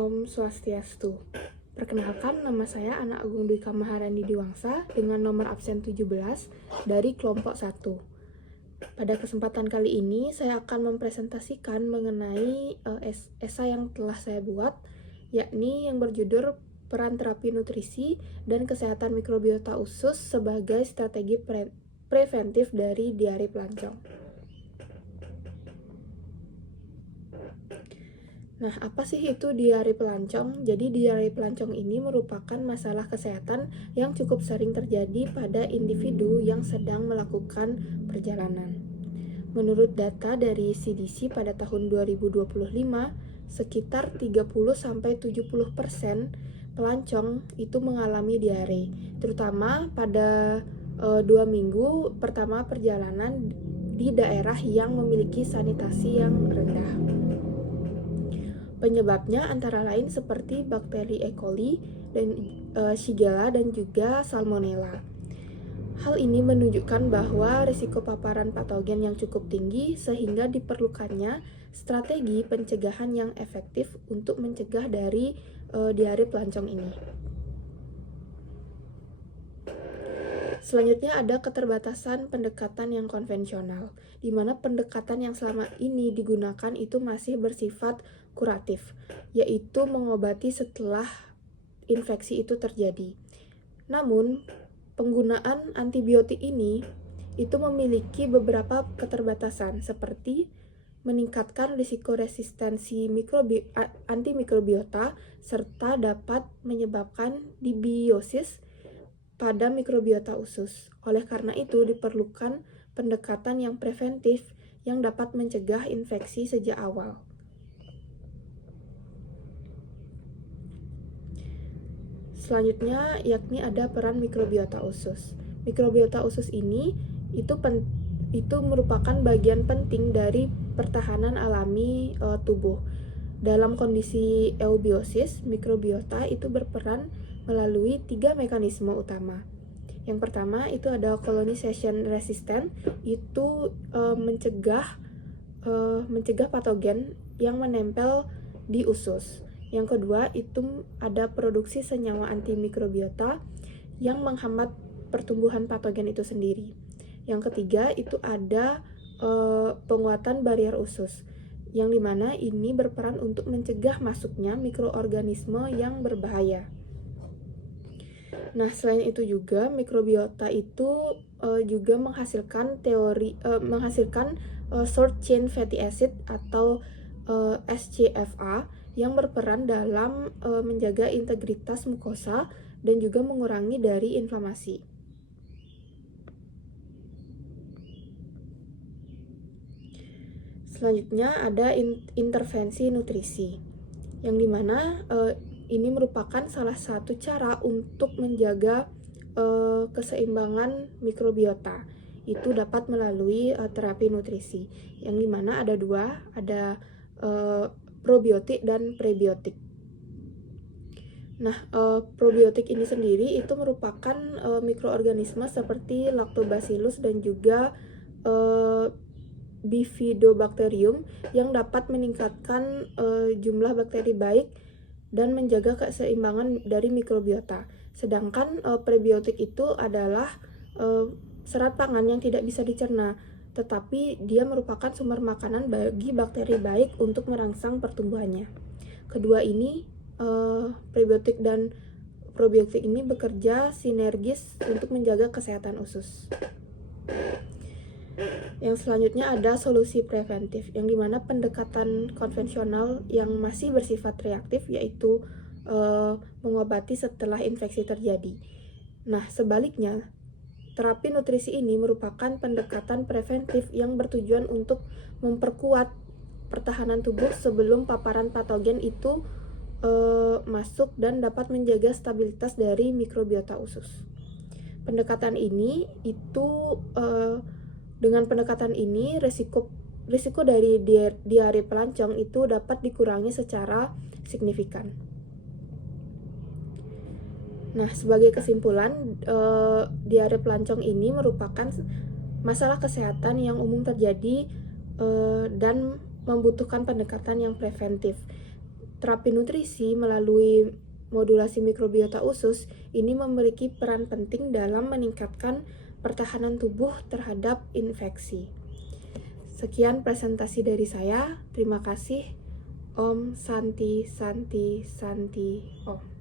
Om Swastiastu. Perkenalkan, nama saya Ana Agung Dwi Kamaharani Diwangsa dengan nomor absen 17 dari kelompok 1. Pada kesempatan kali ini, saya akan mempresentasikan mengenai esai yang telah saya buat, yakni yang berjudul Peran Terapi Nutrisi dan Kesehatan Mikrobiota Usus sebagai Strategi Preventif dari Diare Pelancong. Nah, apa sih itu diare pelancong? Jadi, diare pelancong ini merupakan masalah kesehatan yang cukup sering terjadi pada individu yang sedang melakukan perjalanan. Menurut data dari CDC pada tahun 2025, sekitar 30-70% pelancong itu mengalami diare, terutama pada 2 minggu pertama perjalanan di daerah yang memiliki sanitasi yang rendah. Penyebabnya antara lain seperti bakteri E. coli, dan Shigella, dan juga Salmonella. Hal ini menunjukkan bahwa risiko paparan patogen yang cukup tinggi sehingga diperlukannya strategi pencegahan yang efektif untuk mencegah dari diare pelancong ini. Selanjutnya ada keterbatasan pendekatan yang konvensional, di mana pendekatan yang selama ini digunakan itu masih bersifat kuratif, yaitu mengobati setelah infeksi itu terjadi. Namun, penggunaan antibiotik ini itu memiliki beberapa keterbatasan, seperti meningkatkan risiko resistensi antimikrobiota serta dapat menyebabkan dibiosis pada mikrobiota usus. Oleh karena itu, diperlukan pendekatan yang preventif yang dapat mencegah infeksi sejak awal. Selanjutnya, yakni ada peran mikrobiota usus. Mikrobiota usus ini itu merupakan bagian penting dari pertahanan alami tubuh. Dalam kondisi eubiosis, mikrobiota itu berperan melalui 3 mekanisme utama. Yang pertama itu ada colonization resistant, itu mencegah patogen yang menempel di usus. Yang kedua itu ada produksi senyawa antimikrobiota yang menghambat pertumbuhan patogen itu sendiri. Yang ketiga itu ada penguatan barrier usus, yang dimana ini berperan untuk mencegah masuknya mikroorganisme yang berbahaya. Nah, selain itu juga mikrobiota itu juga menghasilkan short chain fatty acid atau SCFA yang berperan dalam menjaga integritas mukosa dan juga mengurangi dari inflamasi. Selanjutnya ada intervensi nutrisi, yang dimana ini merupakan salah satu cara untuk menjaga keseimbangan mikrobiota. Itu dapat melalui terapi nutrisi, yang dimana ada dua, ada probiotik dan prebiotik. Nah, probiotik ini sendiri itu merupakan mikroorganisme seperti Lactobacillus dan juga Bifidobacterium yang dapat meningkatkan jumlah bakteri baik dan menjaga keseimbangan dari mikrobiota. Sedangkan prebiotik itu adalah serat pangan yang tidak bisa dicerna, tetapi dia merupakan sumber makanan bagi bakteri baik untuk merangsang pertumbuhannya. Kedua ini, prebiotik dan probiotik ini bekerja sinergis untuk menjaga kesehatan usus. Yang selanjutnya ada solusi preventif, yang dimana pendekatan konvensional yang masih bersifat reaktif, yaitu mengobati setelah infeksi terjadi. Nah, sebaliknya, terapi nutrisi ini merupakan pendekatan preventif yang bertujuan untuk memperkuat pertahanan tubuh sebelum paparan patogen itu masuk dan dapat menjaga stabilitas dari mikrobiota usus. Dengan pendekatan ini, risiko dari diare pelancong itu dapat dikurangi secara signifikan. Nah, sebagai kesimpulan, diare pelancong ini merupakan masalah kesehatan yang umum terjadi dan membutuhkan pendekatan yang preventif. Terapi nutrisi melalui modulasi mikrobiota usus ini memiliki peran penting dalam meningkatkan pertahanan tubuh terhadap infeksi. Sekian presentasi dari saya. Terima kasih. Om Santi Santi Santi Om.